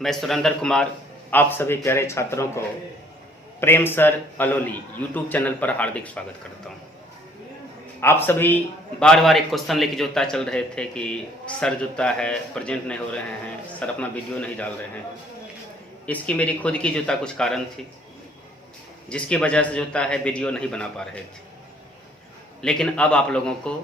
मैं सुरेंद्र कुमार आप सभी प्यारे छात्रों को प्रेम सर अलोली यूट्यूब चैनल पर हार्दिक स्वागत करता हूं। आप सभी बार बार एक क्वेश्चन लेके जोता चल रहे थे कि सर जोता है प्रेजेंट नहीं हो रहे हैं, सर अपना वीडियो नहीं डाल रहे हैं। इसकी मेरी खुद की जोता कुछ कारण थी जिसकी वजह से जोता है वीडियो नहीं बना पा रहे थे। लेकिन अब आप लोगों को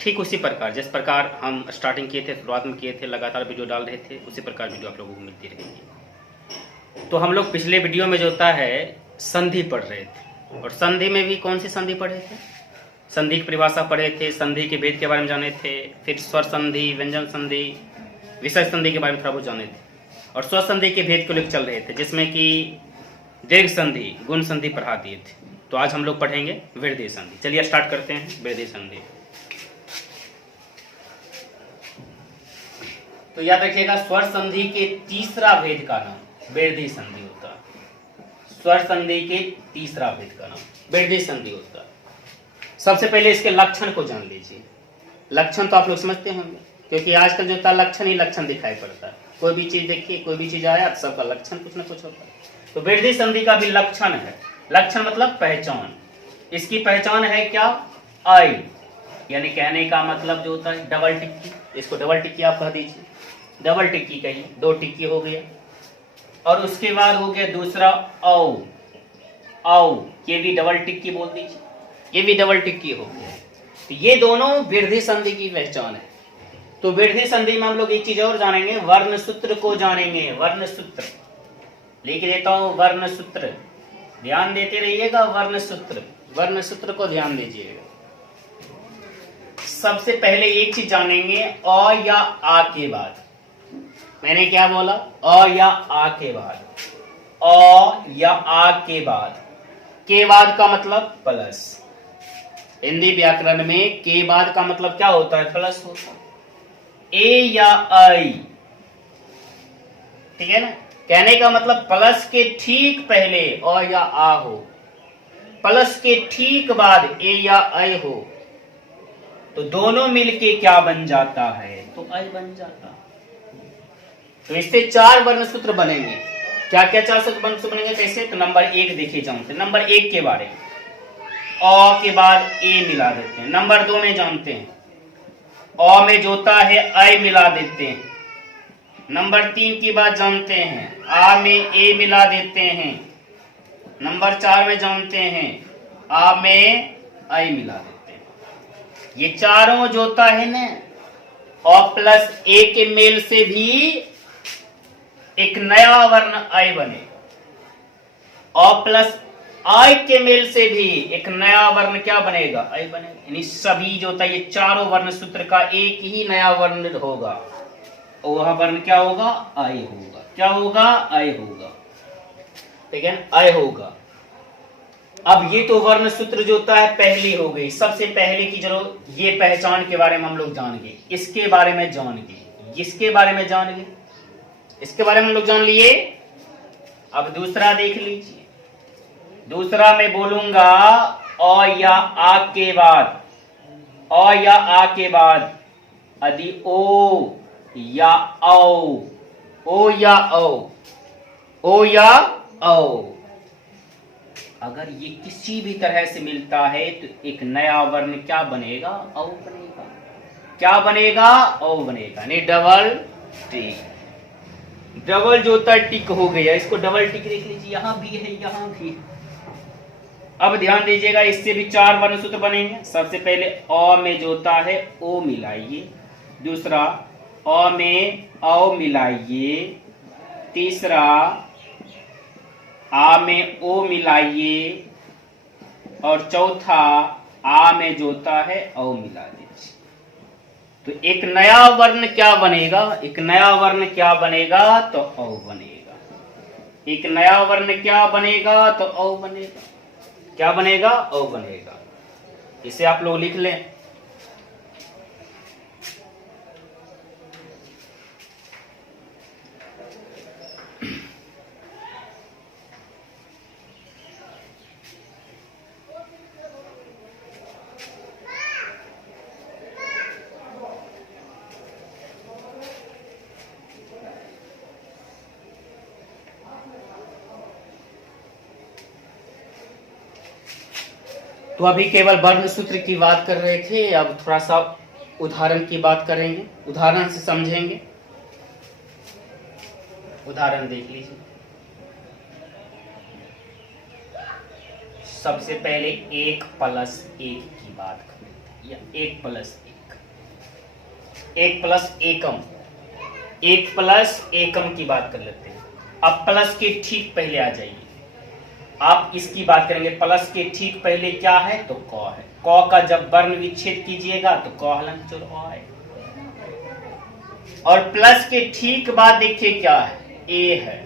ठीक उसी प्रकार जिस प्रकार हम स्टार्टिंग किए थे, शुरुआत में किए थे, लगातार वीडियो डाल रहे थे, उसी प्रकार वीडियो आप लोगों को मिलती रहेगी। तो हम लोग पिछले वीडियो में जो होता है संधि पढ़ रहे थे, और संधि में भी कौन सी संधि पढ़े थे? संधि की परिभाषा पढ़े थे, संधि के भेद के बारे में जाने थे, फिर स्वर संधि, व्यंजन संधि, विषय संधि के बारे में थोड़ा बहुत जाने थे, और स्वर संधि के भेद को लेकर चल रहे थे, जिसमें कि दीर्घ संधि, गुण संधि पढ़ा दिए थे। तो आज हम लोग पढ़ेंगे वृद्धि संधि। चलिए स्टार्ट करते हैं वृद्धि संधि। तो याद रखिएगा, स्वर संधि के तीसरा भेद का नाम वृद्धि संधि होता है। स्वर संधि के तीसरा भेद का नाम वृद्धि संधि होता है। सबसे पहले इसके लक्षण को जान लीजिए। लक्षण तो आप लोग समझते होंगे, क्योंकि आजकल जो होता लक्षण ही लक्षण दिखाई पड़ता है। कोई भी चीज देखिए, कोई भी चीज आया तो सबका लक्षण कुछ ना कुछ होता है। तो वृद्धि संधि का भी लक्षण है। लक्षण मतलब पहचान। इसकी पहचान है क्या? आई, यानी कहने का मतलब जो होता है डबल टिक्की। इसको डबल टिक्की आप कह दीजिए, डबल टिक्की कहिए, दो टिक्की हो गया। और उसके बाद हो गया दूसरा औ, औ, ये भी डबल टिक्की बोल दीजिए, ये भी डबल टिक्की हो गया। तो ये दोनों वृद्धि संधि की पहचान है। तो वृद्धि संधि में हम लोग एक चीज और जानेंगे, वर्ण सूत्र को जानेंगे। वर्ण सूत्र लिख देता हूं, वर्ण सूत्र ध्यान देते रहिएगा। वर्ण सूत्र, वर्ण सूत्र को ध्यान दीजिएगा। सबसे पहले एक चीज जानेंगे, अ या आ के बाद। मैंने क्या बोला? अ या आ के बाद। अ या आ के बाद। के बाद का मतलब प्लस। हिंदी व्याकरण में के बाद का मतलब क्या होता है? प्लस होता है। ए या आई, ठीक है ना? कहने का मतलब प्लस के ठीक पहले अ या आ हो, प्लस के ठीक बाद ए या आई हो, तो दोनों मिलके क्या बन जाता है? तो आई बन जाता है। तो इससे चार वर्ण सूत्र बनेंगे। क्या क्या चार वर्ण सूत्र बनेंगे? कैसे? तो नंबर एक देखिए, जानते हैं नंबर एक के बारे में। अ के बाद ए मिला देते हैं। नंबर दो में जानते हैं, अ में जोता है आई मिला देते हैं। नंबर तीन की बात जानते हैं, आ में ए मिला देते हैं। नंबर चार में जानते हैं, आ में आई मिला देते हैं। ये चारों जोता है ना, और प्लस ए के मेल से भी एक नया वर्ण आई बनेगा, और प्लस आई के मेल से भी एक नया वर्ण क्या बनेगा? आई बनेगा। यानी सभी जो होता है, ये चारों वर्ण सूत्र का एक ही नया वर्ण होगा, और वह वर्ण क्या होगा? आई होगा। क्या होगा? आई होगा, ठीक है, आई होगा। अब ये तो वर्ण सूत्र जो होता है पहली हो गई। सबसे पहले की जरूरत, ये पहचान के बारे में हम लोग जान गए, इसके बारे में जान गए, इसके बारे में जान गए, इसके बारे में हम लोग जान लिए। अब दूसरा देख लीजिए। दूसरा मैं बोलूंगा अ या आ के बाद, अ या आ के बाद यदि ओ या औ, ओ या औ, ओ या औ, अगर ये किसी भी तरह से मिलता है तो एक नया वर्ण क्या बनेगा? औ बनेगा। क्या बनेगा? औ बनेगा। नहीं, डबल टिक। डबल जो होता है टिक हो गया, इसको डबल टिक देख लीजिए, यहां भी है, यहां भी है। अब ध्यान दीजिएगा, इससे भी चार वर्ण सूत्र बनेंगे। सबसे पहले अ में जो होता है ओ मिलाइए, दूसरा अ में औ मिलाइए, तीसरा आ में ओ मिलाइए, और चौथा आ में जो होता है औ मिला दीजिए। तो एक नया वर्ण क्या बनेगा? एक नया वर्ण क्या बनेगा? तो औ बनेगा। एक नया वर्ण क्या बनेगा? तो औ बनेगा। क्या बनेगा? औ बनेगा। इसे आप लोग लिख लें। तो अभी केवल वर्ण सूत्र की बात कर रहे थे, अब थोड़ा सा उदाहरण की बात करेंगे, उदाहरण से समझेंगे। उदाहरण देख लीजिए। सबसे पहले 1 प्लस 1 की बात कर लेते हैं, या 1 प्लस 1, 1 प्लस एकम, 1 प्लस एकम की बात कर लेते हैं। अब प्लस के ठीक पहले आ जाइए, आप इसकी बात करेंगे। प्लस के ठीक पहले क्या है? तो क है। क का जब वर्ण विच्छेद कीजिएगा तो क हलन जोड़ अ है। और प्लस के ठीक बाद देखिए क्या है? ए है।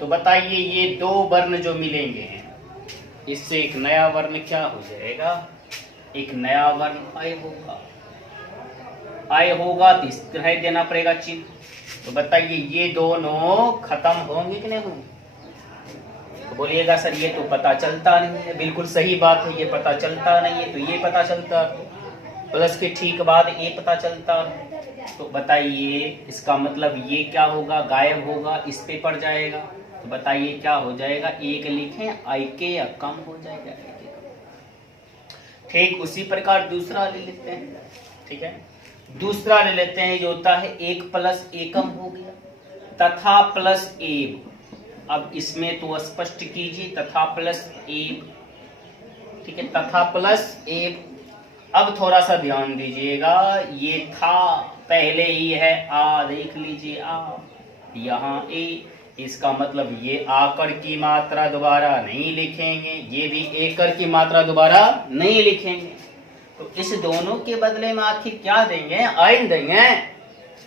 तो बताइए ये दो वर्ण जो मिलेंगे हैं, इससे एक नया वर्ण क्या हो जाएगा? एक नया वर्ण आय होगा। आय होगा तो इस तरह देना पड़ेगा चिन्ह। तो बताइए ये दोनों खत्म होंगे कि नहीं होंगे? तो बोलिएगा सर ये तो पता चलता नहीं है। बिल्कुल सही बात है, ये पता चलता नहीं है। तो ये पता चलता, प्लस के ठीक बाद ये पता चलता। तो बताइए इसका मतलब ये क्या होगा? गायब होगा, इस पे पड़ जाएगा। तो बताइए क्या हो जाएगा? एक लिखें आई के या कम हो जाएगा। ठीक उसी प्रकार दूसरा ले लेते हैं। ठीक है, दूसरा ले लेते हैं, जो होता है 1 प्लस एकम हो गया, तथा प्लस एब। अब इसमें तो स्पष्ट कीजिए, तथा प्लस एब। ठीक है, तथा प्लस एब। अब थोड़ा सा ध्यान दीजिएगा, ये था पहले ही है, आ देख लीजिए, आ यहाँ ए, इसका मतलब ये आकर की मात्रा दोबारा नहीं लिखेंगे, ये भी एकर की मात्रा दोबारा नहीं लिखेंगे। तो इस दोनों के बदले में आखिर क्या देंगे? आइन देंगे।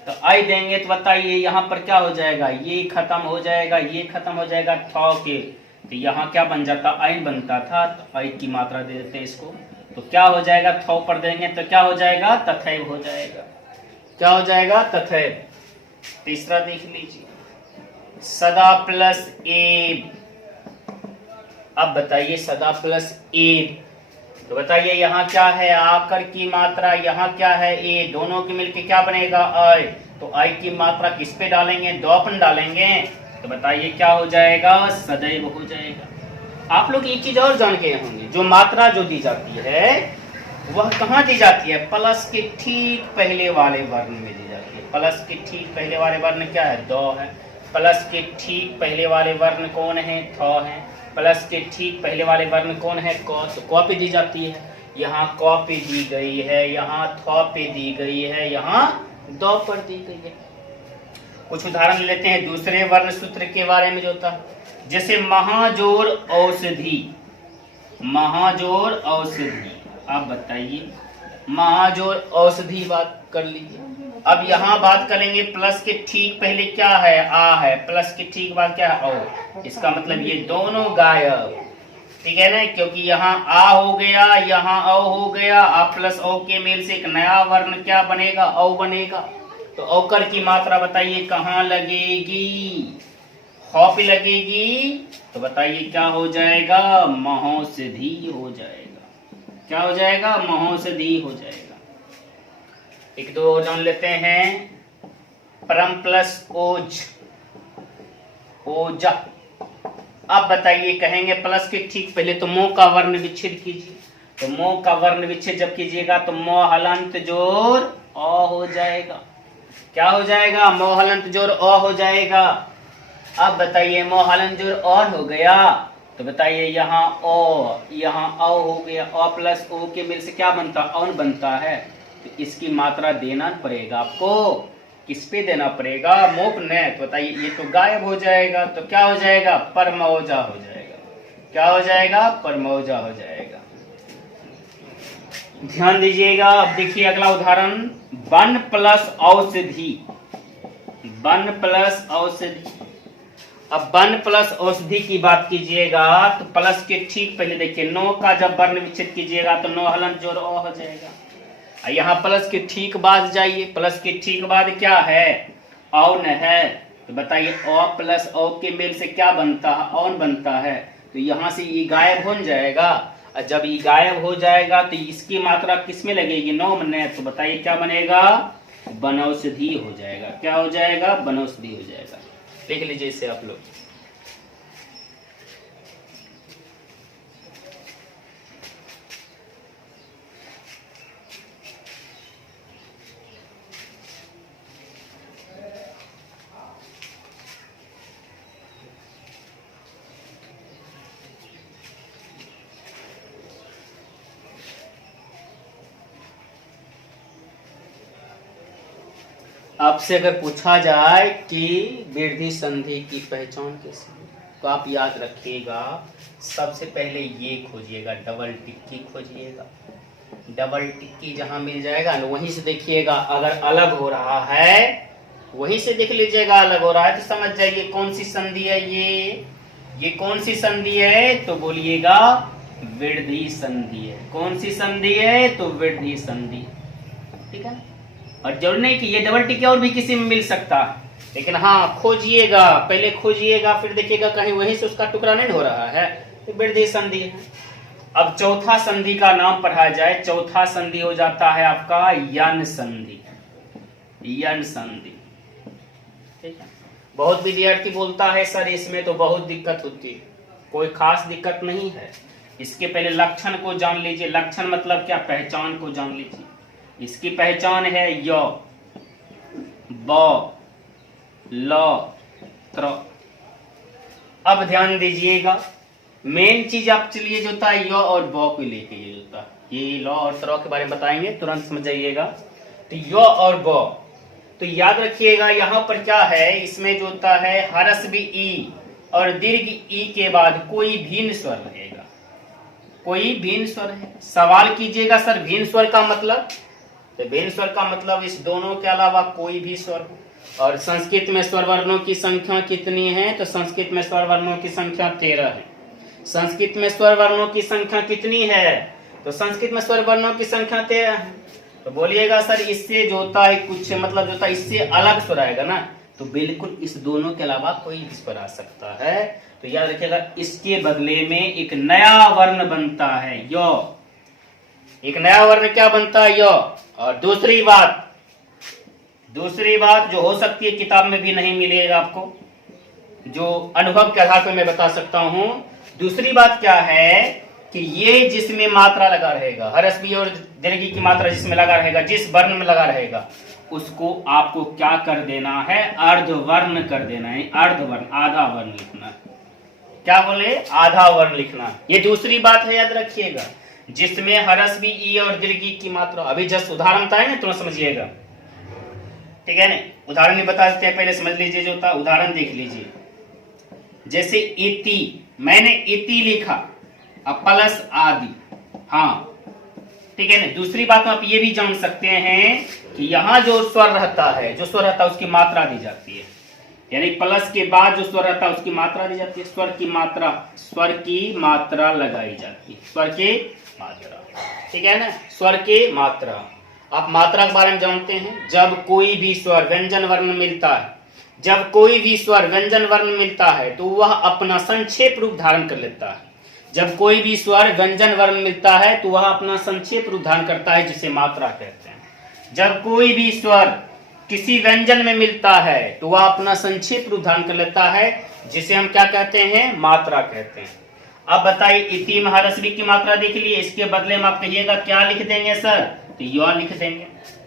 तो आई देंगे तो बताइए यहाँ पर क्या हो जाएगा? ये खत्म हो जाएगा, ये खत्म हो जाएगा थौ के। तो यहाँ क्या बन जाता? आइन बनता था। तो आई की मात्रा दे देते हैं इसको। तो क्या हो जाएगा? थौ पर देंगे तो क्या हो जाएगा? तथैव हो जाएगा। क्या हो जाएगा? तथैव। तीसरा देख लीजिए, सदा प्लस एब। अब बताइए सदा प्लस एब, तो बताइए यहाँ क्या है? आकर की मात्रा, यहाँ क्या है? ए। दोनों के मिलके क्या बनेगा? आई। तो आई की मात्रा किस पे डालेंगे? दोपन डालेंगे। तो बताइए क्या हो जाएगा? सदैव हो जाएगा। आप लोग एक चीज और जान के होंगे, जो मात्रा जो दी जाती है वह कहाँ दी जाती है? प्लस के ठीक पहले वाले वर्ण में दी जाती है। प्लस के ठीक पहले वाले वर्ण क्या है? दो है। प्लस के ठीक पहले वाले वर्ण कौन है? थौ है। प्लस के ठीक पहले वाले वर्ण कौन है? क। तो क पे दी जाती है। यहाँ क पे दी गई है, यहाँ थौ पे दी गई है, यहाँ दो पर दी गई है। कुछ उदाहरण लेते हैं दूसरे वर्ण सूत्र के बारे में जो होता है, जैसे महाजोर औषधि। महाजोर औषधि, आप बताइए महाजोर औषधि बात कर लीजिए। अब यहाँ बात करेंगे प्लस के ठीक पहले क्या है? आ है। प्लस के ठीक बाद क्या है? ओ। इसका मतलब ये दोनों गायब। ठीक है ना, क्योंकि यहाँ आ हो गया, यहाँ औ हो गया। आ प्लस औ के मेल से एक नया वर्ण क्या बनेगा? औ बनेगा। तो औकर की मात्रा बताइए कहाँ लगेगी? हौ पे लगेगी। तो बताइए क्या हो जाएगा? महौषधि हो जाएगा। क्या हो जाएगा? महौषधि हो जाएगा। एक दो और जान लेते हैं, परम प्लस ओज, ओजा। अब बताइए कहेंगे प्लस के ठीक पहले तो मोह का वर्ण विच्छेद कीजिए। तो मोह का वर्ण विच्छेद जब कीजिएगा तो मोह हलंत जोर अ हो जाएगा। क्या हो जाएगा? मोह हलंत जोर अ हो जाएगा। अब बताइए मोह हलंत जोर और हो गया, तो बताइए यहाँ ओ, यहाँ औ हो गया। अ प्लस ओ के मिल से क्या बनता? औन बनता है। तो इसकी मात्रा देना पड़ेगा आपको। किस पे देना पड़ेगा? मोप ने। तो बताइए ये तो गायब हो जाएगा। तो क्या हो जाएगा? परमौजा हो जाएगा। क्या हो जाएगा? परमौजा हो जाएगा। ध्यान दीजिएगा। अब देखिए अगला उदाहरण, वन प्लस औषधि। वन प्लस औषधि। अब वन प्लस औषधि की बात कीजिएगा तो प्लस के ठीक पहले देखिए नो का जब वर्ण विच्छेद कीजिएगा तो नो हलन जोर ओ हो जाएगा। यहाँ प्लस के ठीक बाद जाइए। प्लस के ठीक बाद क्या है? औन है। तो बताइए ओ प्लस ओ के मेल से क्या बनता है? औन बनता है। तो यहाँ से ये गायब हो जाएगा। और जब ये गायब हो जाएगा तो इसकी मात्रा किस में लगेगी? नौ में। तो बताइए क्या बनेगा? बनौषधि हो जाएगा। क्या हो जाएगा? बनौषधि हो जाएगा। देख लीजिए इसे आप लोग। आपसे अगर पूछा जाए कि वृद्धि संधि की पहचान कैसे, तो आप याद रखिएगा, सबसे पहले ये खोजिएगा, डबल टिक्की खोजिएगा। डबल टिक्की जहां मिल जाएगा ना वहीं से देखिएगा, अगर अलग हो रहा है वहीं से देख लीजिएगा, अलग हो रहा है तो समझ जाइए कौन सी संधि है ये कौन सी संधि है, तो बोलिएगा वृद्धि संधि है। कौन सी संधि है, तो वृद्धि संधि। ठीक है, और जरूर नहीं कि ये डबल टिक्की और भी किसी में मिल सकता, लेकिन हाँ खोजिएगा, पहले खोजिएगा फिर देखिएगा कहीं वहीं से उसका टुकड़ा नहीं हो रहा है, तो वृद्धि संधि है। अब चौथा संधि का नाम पढ़ा जाए, चौथा संधि हो जाता है आपका यन संधि। यन संधि, ठीक है। बहुत विद्यार्थी बोलता है सर इसमें तो बहुत दिक्कत होती है, कोई खास दिक्कत नहीं है। इसके पहले लक्षण को जान लीजिए। लक्षण मतलब क्या, पहचान को जान लीजिए। इसकी पहचान है य, ब, ल, त्र। अब ध्यान दीजिएगा, मेन चीज आप चलिए जो होता है य और ब को लेके ये होता है, ये ल और त्र के बारे में बताएंगे, तुरंत समझ जाइएगा। तो य और ब, तो याद रखिएगा यहाँ पर क्या है, इसमें जो होता है हरस भी ई और दीर्घ ई के बाद कोई भिन्न स्वर रहेगा, कोई भिन्न स्वर है। सवाल कीजिएगा सर भिन्न स्वर का मतलब, तो भिन्न स्वर का मतलब इस दोनों के अलावा कोई भी स्वर हो। और संस्कृत में स्वर वर्णों की संख्या कितनी है, तो संस्कृत में स्वर वर्णों की संख्या 13 है। संस्कृत में स्वर वर्णों की संख्या कितनी है, तो संस्कृत में स्वर वर्णों की संख्या 13 है। तो बोलिएगा सर इससे जो होता है कुछ मतलब जो होता है इससे अलग स्वर आएगा ना, तो बिल्कुल इस दोनों के अलावा कोई भी स्वर आ सकता है। तो याद रखिएगा इसके बदले में एक नया वर्ण बनता है यो, एक नया वर्ण क्या बनता है यो। और दूसरी बात जो हो सकती है किताब में भी नहीं मिलेगा आपको, जो अनुभव के आधार पर मैं बता सकता हूं। दूसरी बात क्या है कि ये जिसमें मात्रा लगा रहेगा, हरस्वी और दीर्घी की मात्रा जिसमें लगा रहेगा, जिस वर्ण में लगा रहेगा, उसको आपको क्या कर देना है, अर्धवर्ण कर देना है। अर्धवर्ण, आधा वर्ण लिखना है। क्या बोले, आधा वर्ण लिखना। ये दूसरी बात है, याद रखिएगा, जिसमें हरस्वी ई और दीर्घी की मात्रा। अभी जस्ट उदाहरण बताएंगे तो समझिएगा, ठीक है ना। उदाहरण नहीं बता देते हैं, पहले समझ लीजिए जो था उदाहरण देख लीजिए। जैसे इति, मैंने इति लिखा, अब प्लस आदि, हाँ ठीक है ना। दूसरी बात आप ये भी जान सकते हैं कि यहाँ जो स्वर रहता है, जो स्वर रहता है उसकी मात्रा दी जाती है, यानी प्लस के बाद जो स्वर रहता है उसकी मात्रा दी जाती है। स्वर की मात्रा लगाई जाती है, स्वर की मात्रा, ठीक है ना, स्वर की मात्रा। आप मात्रा के बारे में जानते हैं, जब कोई भी स्वर व्यंजन वर्ण मिलता है, जब कोई भी स्वर व्यंजन वर्ण मिलता है तो वह अपना संक्षेप रूप धारण कर लेता है। जब कोई भी स्वर व्यंजन वर्ण मिलता है तो वह अपना संक्षेप रूप धारण करता है, जिसे मात्रा कहते हैं। जब कोई भी स्वर किसी व्यंजन में मिलता है तो वह अपना संक्षेप रूप धारण कर लेता है, जिसे हम क्या कहते हैं, मात्रा कहते हैं। अब बताइए इति में हरस्वी की मात्रा देख लिए, इसके बदले में आप कहिएगा क्या लिख देंगे सर, तो यो लिख देंगे।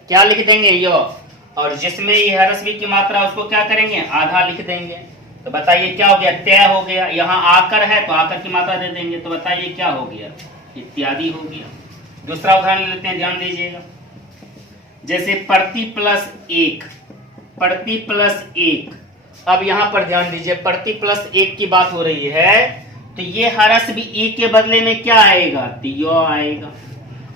क्या लिख देंगे, यो। और जिसमें ये हरस्वी की मात्रा उसको क्या करेंगे, आधा लिख देंगे। तो बताइए क्या हो गया, तय हो गया। यहाँ आकर है तो आकर की मात्रा दे देंगे, तो बताइए क्या हो गया, इत्यादि हो गया। दूसरा उदाहरण लेते हैं, ध्यान दीजिएगा। जैसे प्रति प्लस एक, प्रति प्लस एक। अब यहाँ पर ध्यान दीजिए, प्रति प्लस एक की बात हो रही है, तो ये हरस भी ई के बदले में क्या आएगा, तो यो आएगा।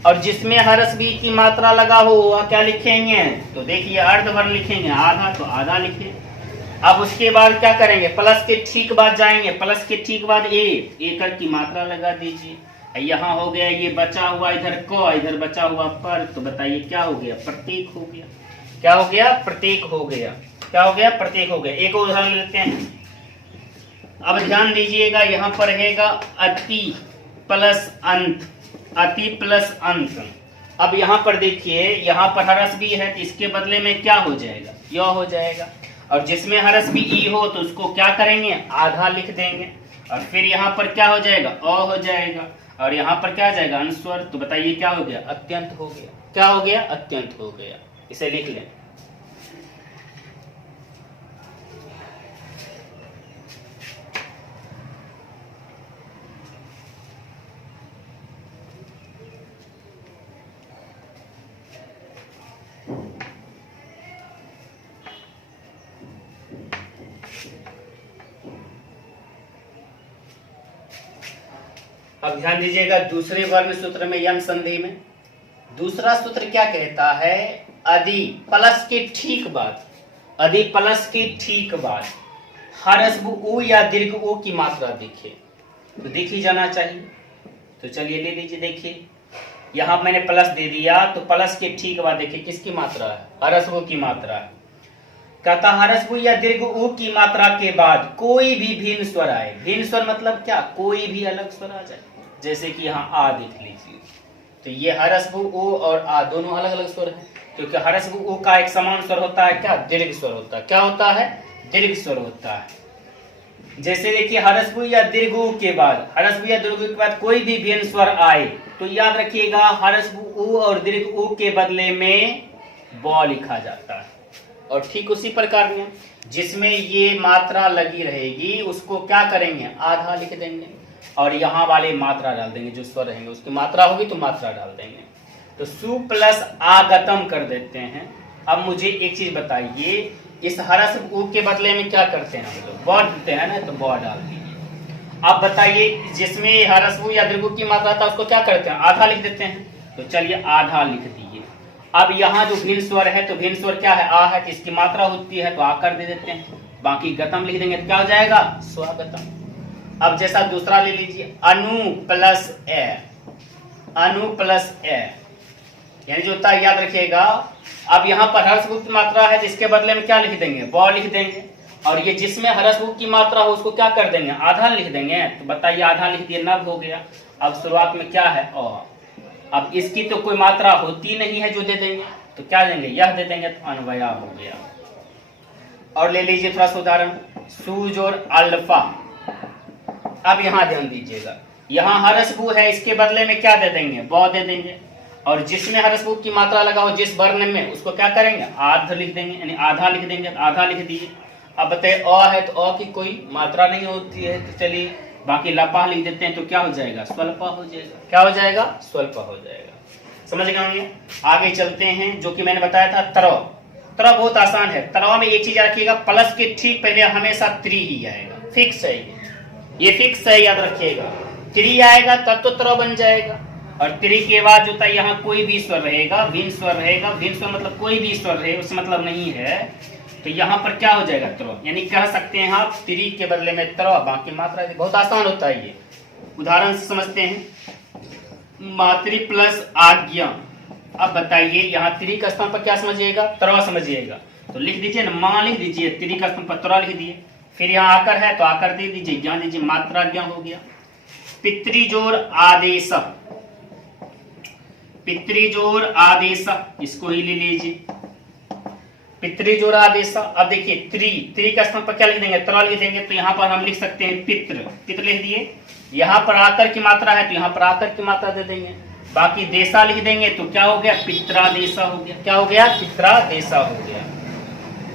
और जिसमें हरस भी की मात्रा लगा हो वह क्या लिखेंगे, तो देखिए अर्धवर्ण लिखेंगे, आधा तो आधा लिखे। अब उसके बाद क्या करेंगे, प्लस के ठीक बाद जाएंगे, प्लस के ठीक बाद एक की मात्रा लगा दीजिए। यहाँ हो गया ये बचा हुआ इधर को, इधर बचा हुआ पर, तो बताइए क्या हो गया, प्रतीक हो गया। क्या हो गया, प्रतीक हो गया। क्या हो गया, प्रतीक हो गया। एक उदाहरण लेते हैं। अब ध्यान दीजिएगा, यहाँ पर रहेगा अति प्लस अंत, अति प्लस अंत। अब यहाँ पर देखिए, यहाँ पर हरस भी है तो इसके बदले में क्या हो जाएगा, यो हो जाएगा। और जिसमें हरस भी ई हो तो उसको क्या करेंगे, आधा लिख देंगे। और फिर यहाँ पर क्या हो जाएगा, अ हो जाएगा। और यहाँ पर क्या आ जाएगा, अनुस्वर। तो बताइए क्या हो गया, अत्यंत हो गया। क्या हो गया, अत्यंत हो गया। इसे लिख लें। अब ध्यान दीजिएगा दूसरे वर्ण सूत्र में यम संधि में दूसरा सूत्र क्या कहता है, यदि प्लस के ठीक बाद, यदि प्लस के ठीक बाद ह्रस्व उ या दीर्घ उ की मात्रा दिखे तो दिख ही जाना चाहिए। तो चलिए ले लीजिए, देखिए यहां मैंने प्लस दे दिया तो प्लस के ठीक बाद देखिए किसकी मात्रा है, ह्रस्व की मात्रा है। कहता ह्रस्व या दीर्घ उ की मात्रा के बाद कोई भी भिन्न स्वर आए। भिन्न स्वर मतलब क्या, कोई भी अलग स्वर आ जाए। जैसे कि यहाँ आ देख लीजिए, तो ये ह्रस्व उ और आ दोनों अलग अलग स्वर है, क्योंकि ह्रस्व उ का एक समान स्वर होता है क्या, दीर्घ स्वर होता है। क्या होता है, दीर्घ स्वर होता है। जैसे देखिए ह्रस्व या दीर्घ उ के बाद, ह्रस्व या दीर्घ उ के बाद कोई भी भिन्न स्वर आए तो याद रखिएगा ह्रस्व उ और दीर्घ उ के बदले में ब लिखा जाता है। और ठीक उसी प्रकार में जिसमें ये मात्रा लगी रहेगी उसको क्या करेंगे, आधा लिख देंगे और यहाँ वाले मात्रा डाल देंगे, जो स्वर रहेंगे उसकी मात्रा होगी तो मात्रा डाल देंगे। तो सु प्लस आगतम कर देते हैं। अब मुझे एक चीज बताइए, इस ह्रस्व उ के बदले में क्या करते हैं हम लोग, ब देते हैं ना, तो ब डाल दीजिए। अब बताइए जिसमें ह्रस्व या दीर्घ की मात्रा था उसको क्या करते हैं, आधा लिख देते हैं। तो चलिए आधा लिख दिए। अब यहाँ जो भिन्न स्वर है तो भिन्न स्वर क्या है, आ है, इसकी मात्रा होती है तो आकर दे देते हैं। बाकी गतम लिख देंगे तो क्या हो जाएगा, स्वागतम। अब जैसा दूसरा ले लीजिए, अनु प्लस ए, अनु प्लस ए यानी जो होता है याद रखिएगा। अब यहाँ पर ह्रस्व की मात्रा है तो इसके बदले में क्या लिख देंगे, ब लिख देंगे। और ये जिसमें ह्रस्व की मात्रा हो उसको क्या कर देंगे, आधा लिख देंगे। तो बताइए आधा लिख दिए, नव हो गया। अब शुरुआत में क्या है, अ। अब इसकी तो कोई मात्रा होती नहीं है जो दे देंगे, तो क्या देंगे, यह दे देंगे, तो अन्वया हो गया। और ले लीजिए थोड़ा सा उदाहरण, सूज और अल्फा। अब यहाँ ध्यान दीजिएगा, यहाँ ह्रस्व है, इसके बदले में क्या दे देंगे, ब दे देंगे। और जिसमें ह्रस्व की मात्रा लगा हो जिस वर्ण में उसको क्या करेंगे, आध लिख देंगे, यानी आधा लिख देंगे। आधा लिख दिए। अब बताइए अ है तो अ की कोई मात्रा नहीं होती है, तो चलिए बाकी लपा लिख देते हैं तो क्या हो जाएगा, स्वल्पा हो जाएगा। क्या हो जाएगा, स्वल्पा हो जाएगा। समझ गए होंगे। आगे चलते हैं, जो कि मैंने बताया था तरव। तरव बहुत आसान है। तरव में एक चीज रखिएगा, प्लस के ठीक पहले हमेशा त्रि ही आएगा, फिक्स है ये फिक्स है, याद रखिएगा। त्रि आएगा तब तो तरव बन जाएगा। और त्रि के बाद जो था यहाँ कोई भी स्वर रहेगा, भिन्न स्वर रहेगा। भिन्न स्वर मतलब कोई भी स्वर रहे, उससे मतलब नहीं है। तो यहाँ पर क्या हो जाएगा, तरव। यानी कह सकते हैं आप त्रि के बदले में तरव, बाकी मात्रा। बहुत आसान होता है ये, उदाहरण से समझते हैं। मातृ प्लस आज्ञा। अब बताइए यहाँ त्रि का स्थान पर क्या समझिएगा, तरव समझिएगा। तो लिख दीजिए ना, मां लिख दीजिए, त्रि का स्थान पर तरव लिख दिए। फिर यहाँ आकर है तो आकर दे दीजिए, ज्ञान दीजिए, मात्रा ज्ञान हो गया। पितृजोर आदेश, पितृजोर आदेश, इसको ही ले लीजिए, पितृजोर आदेश। अब देखिए त्रि का स्थान पर क्या लिख देंगे, तरह लिख देंगे। तो यहाँ पर हम लिख सकते हैं पितृ लिख दिए। यहाँ पर आकर की मात्रा है तो यहाँ पर आकर की मात्रा दे देंगे। बाकी देशा लिख देंगे तो क्या हो गया, पित्रादेशा हो गया। क्या हो गया, पित्रादेशा हो गया।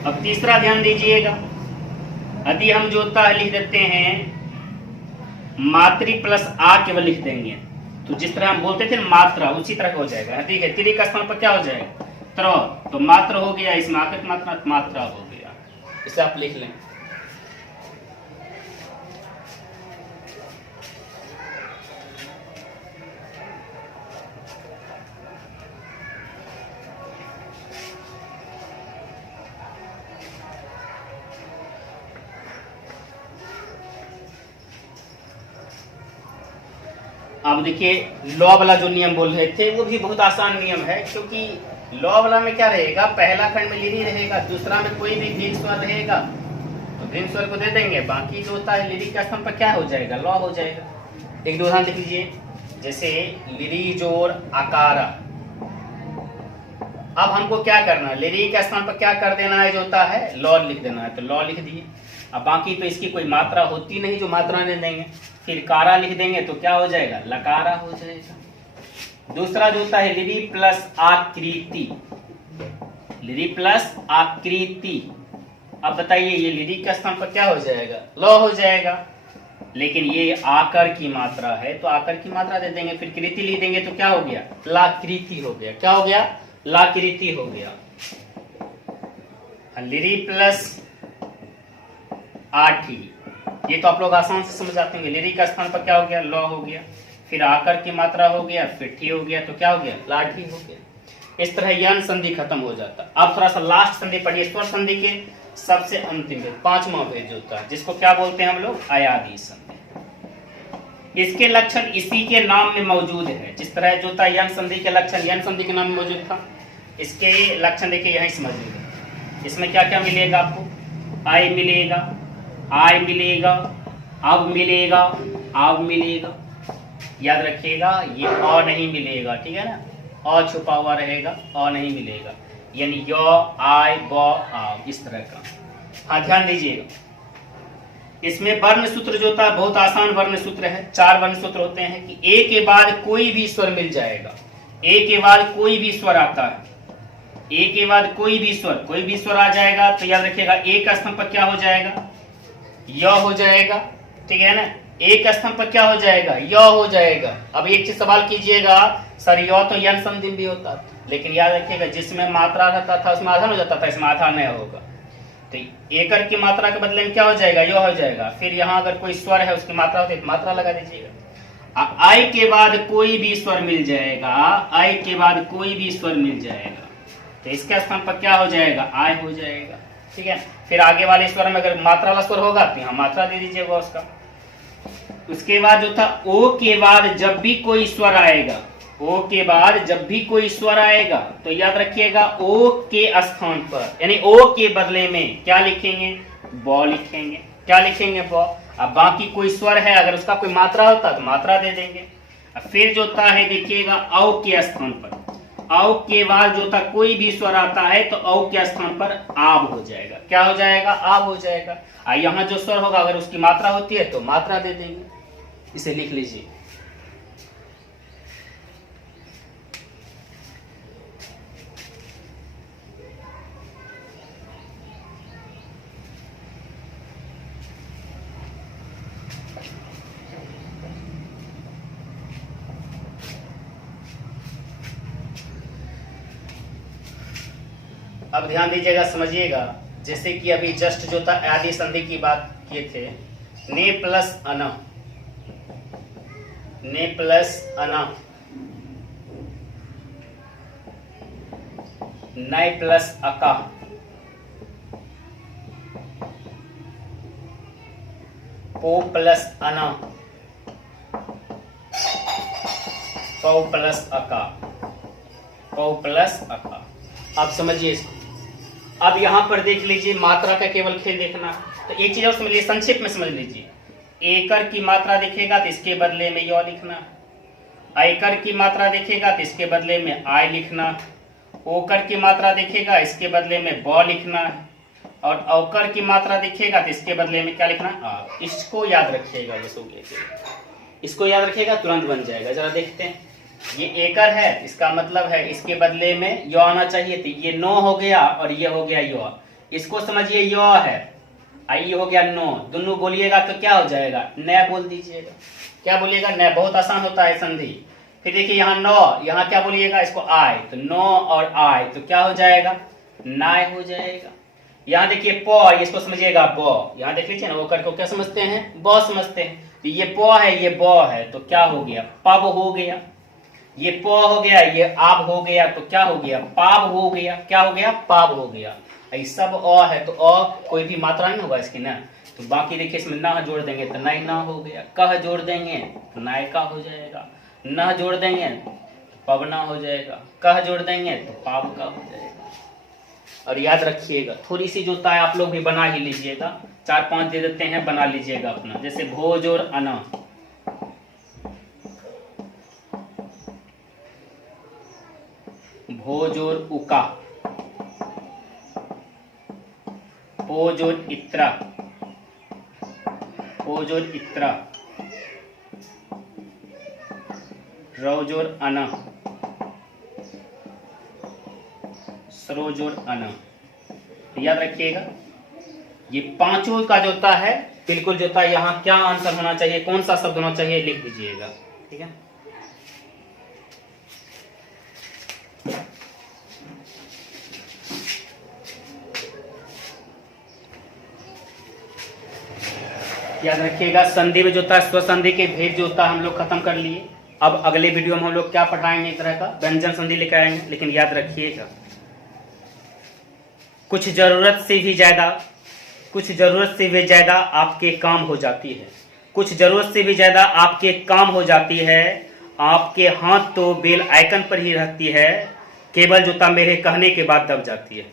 अब तीसरा ध्यान दीजिएगा, यदि हम जो होता है लिख देते हैं मातृ प्लस आ केवल लिख देंगे, तो जिस तरह हम बोलते थे मात्रा उसी तरह हो जाएगा। ठीक है, त्रि का स्थान पर क्या हो जाएगा, तरह, तो मात्र हो गया, इसमें आकर मात्रा हो गया। इसे आप लिख लें। अब देखिए लॉ वाला जो नियम बोल रहे थे वो भी बहुत आसान नियम है, क्योंकि लॉ वाला में क्या रहेगा, पहला खंड में लिरी रहेगा, दूसरा में कोई भी भिन्न स्वर रहेगा तो भिन्न स्वर को दे देंगे। बाकी जो होता है लिरी के स्थान पर क्या हो जाएगा, लॉ हो जाएगा। एक दो उदाहरण लिख लीजिए, जैसे लिरी जोर आकारा। अब हमको क्या करना है, लिरी के स्थान पर क्या कर देना है, जो होता है लॉ लिख देना है, तो लॉ लिख दिए। अब बाकी तो इसकी कोई मात्रा होती नहीं, जो मात्रा दे देंगे। फिर कारा लिख देंगे तो क्या हो जाएगा, लकारा हो जाएगा। दूसरा जो होता है लिरी प्लस आकृति, लिरी प्लस आकृति। अब बताइए ये लिरी के स्थान पर क्या हो जाएगा, लॉ हो जाएगा। लेकिन ये आकर की मात्रा है तो आकर की मात्रा दे देंगे। फिर कृति लिख देंगे तो क्या हो गया, लाकृति हो गया। क्या हो गया, लाकृति हो गया। लिरी प्लस आठी, ये तो आप लोग आसान से समझ जाते हैं। लिरी का स्थान पर क्या हो गया, लॉ हो गया। फिर आकर की मात्रा हो गया, फिर ठी हो गया, तो क्या हो गया, लाठी हो गया। इस तरह यन संधि खत्म हो जाता। अब थोड़ा सा लास्ट संधि पढ़िए, स्वर संधि के सबसे अंतिम भेद, पांचवा भेद होता है, जिसको क्या बोलते हैं हम लोग, अयादी संधि। इसके लक्षण इसी के नाम में मौजूद है। जिस तरह जो था यन संधि के लक्षण यन संधि के नाम में मौजूद था, इसके लक्षण देखिए यहीं से मौजूद है। इसमें क्या क्या मिलेगा आपको, आई मिलेगा, आय मिलेगा, अब मिलेगा, अब मिलेगा। याद रखिएगा ये अ नहीं मिलेगा, ठीक है ना, अ छुपा हुआ रहेगा, अ नहीं मिलेगा, यानी य, आय, ब, आ, इस तरह का। हाँ ध्यान दीजिएगा, इसमें वर्ण सूत्र जो था बहुत आसान वर्ण सूत्र है। 4 वर्ण सूत्र होते हैं कि ए के बाद कोई भी स्वर मिल जाएगा, ए के बाद कोई भी स्वर आता है, ए के बाद कोई भी स्वर आ जाएगा तो याद रखिएगा एक स्तंभ पर क्या हो जाएगा, य हो जाएगा, ठीक है ना। एक स्तंभ पर क्या हो जाएगा, य हो जाएगा। अब एक चीज सवाल कीजिएगा, सर य तो यन संधि भी होता, लेकिन याद रखिएगा जिसमें मात्रा रहता था उसमें आधा हो जाता था, इसमें आधा नहीं होगा। तो एकर की मात्रा के बदले में क्या हो जाएगा, य हो जाएगा। फिर यहाँ अगर कोई स्वर है उसकी मात्रा होती है तो मात्रा लगा दीजिएगा। आई के बाद कोई भी स्वर मिल जाएगा, आई के बाद कोई भी स्वर मिल जाएगा तो इसके स्थान पर क्या हो जाएगा, आय हो जाएगा, ठीक है। फिर आगे वाले स्वर में अगर मात्रा वाला स्वर होगा तो यहाँ मात्रा दे दीजिएगा उसका। उसके बाद जो था ओ के बाद जब भी कोई स्वर आएगा, ओ के बाद जब भी कोई स्वर आएगा तो याद रखिएगा ओ के स्थान पर, यानी ओ के बदले में क्या लिखेंगे, ब लिखेंगे। क्या लिखेंगे, ब। अब बाकी कोई स्वर है अगर उसका कोई मात्रा होता तो मात्रा दे देंगे। अब फिर जो था है देखिएगा औ के स्थान पर, औ के बाद जो था कोई भी स्वर आता है तो औ के स्थान पर आब हो जाएगा। क्या हो जाएगा, आब हो जाएगा। यहाँ जो स्वर होगा अगर उसकी मात्रा होती है तो मात्रा दे देंगे। इसे लिख लीजिए। अब ध्यान दीजिएगा, समझिएगा। जैसे कि अभी जस्ट जो था आदि संधि की बात किए थे, ने प्लस अन, ने प्लस अन, नय प्लस अका, पो प्लस अन, पौ प्लस अका, पौ प्लस अका। अब समझिए इसको। अब यहां पर देख लीजिए मात्रा का केवल खेल देखना। तो एक चीज और समझ लीजिए, संक्षिप्त में समझ लीजिए। एकर की मात्रा दिखेगा तो इसके बदले में य लिखना, आयकर की मात्रा दिखेगा तो इसके बदले में आय लिखना, ओकर की मात्रा दिखेगा इसके बदले में ब लिखना है, और औकर की मात्रा दिखेगा तो इसके बदले में क्या लिखना, आ। इसको याद रखिएगा, इसको याद रखिएगा, तुरंत बन जाएगा। जरा देखते हैं, ये एकर है, इसका मतलब है इसके बदले में य आना चाहिए, तो ये नो हो गया और ये हो गया य। इसको समझिए य है, आई हो गया नो, दोनों बोलिएगा तो क्या हो जाएगा, न बोल दीजिएगा। क्या बोलिएगा, न। बहुत आसान होता है संधि। फिर देखिए यहाँ नो, यहाँ क्या बोलिएगा, इसको आय, तो नो और आय तो क्या हो जाएगा, नाय हो जाएगा। यहाँ देखिए प, इसको समझिएगा ब। यहाँ देख लीजिए ना, ओकर को क्या समझते हैं, ब समझते हैं। तो ये प है, ये ब है, तो क्या हो गया, पब हो गया। ये प हो गया, ये आब हो गया, तो क्या हो गया, पाब हो गया। क्या हो गया, पाब हो गया। ये सब अ है तो अ कोई भी मात्रा नहीं होगा इसकी ना, तो बाकी देखिए इसमें ना जोड़ देंगे तो नाई ना हो गया, कह जोड़ देंगे तो नायका हो जाएगा, न जोड़ देंगे तो पवना हो जाएगा, कह जोड़ देंगे तो पाप का हो जाएगा। और याद रखिएगा, थोड़ी सी जोता है आप लोग भी बना ही लीजिएगा, 4-5 दे देते हैं, बना लीजिएगा अपना। जैसे भोज और अना, भोज और उका, भोज और इत्रा, भोज और इत्रा, रोज और अना, सरोज और अना। याद रखिएगा ये पांचों का जोता है, बिल्कुल जोता है। यहाँ क्या आंसर होना चाहिए, कौन सा शब्द होना चाहिए, लिख दीजिएगा, ठीक है। याद रखिएगा संधि में जो था, स्वसंधि के भेद जो था हम लोग खत्म कर लिए। अब अगले वीडियो में हम लोग क्या पढ़ाएंगे, एक तरह का व्यंजन संधि लेकर आएंगे। लेकिन याद रखिएगा, कुछ ज़रूरत से भी ज़्यादा आपके काम हो जाती है, कुछ ज़रूरत से भी ज़्यादा आपके काम हो जाती है। आपके हाथ तो बेल आइकन पर ही रहती है, केवल जूता मेरे कहने के बाद दब जाती है।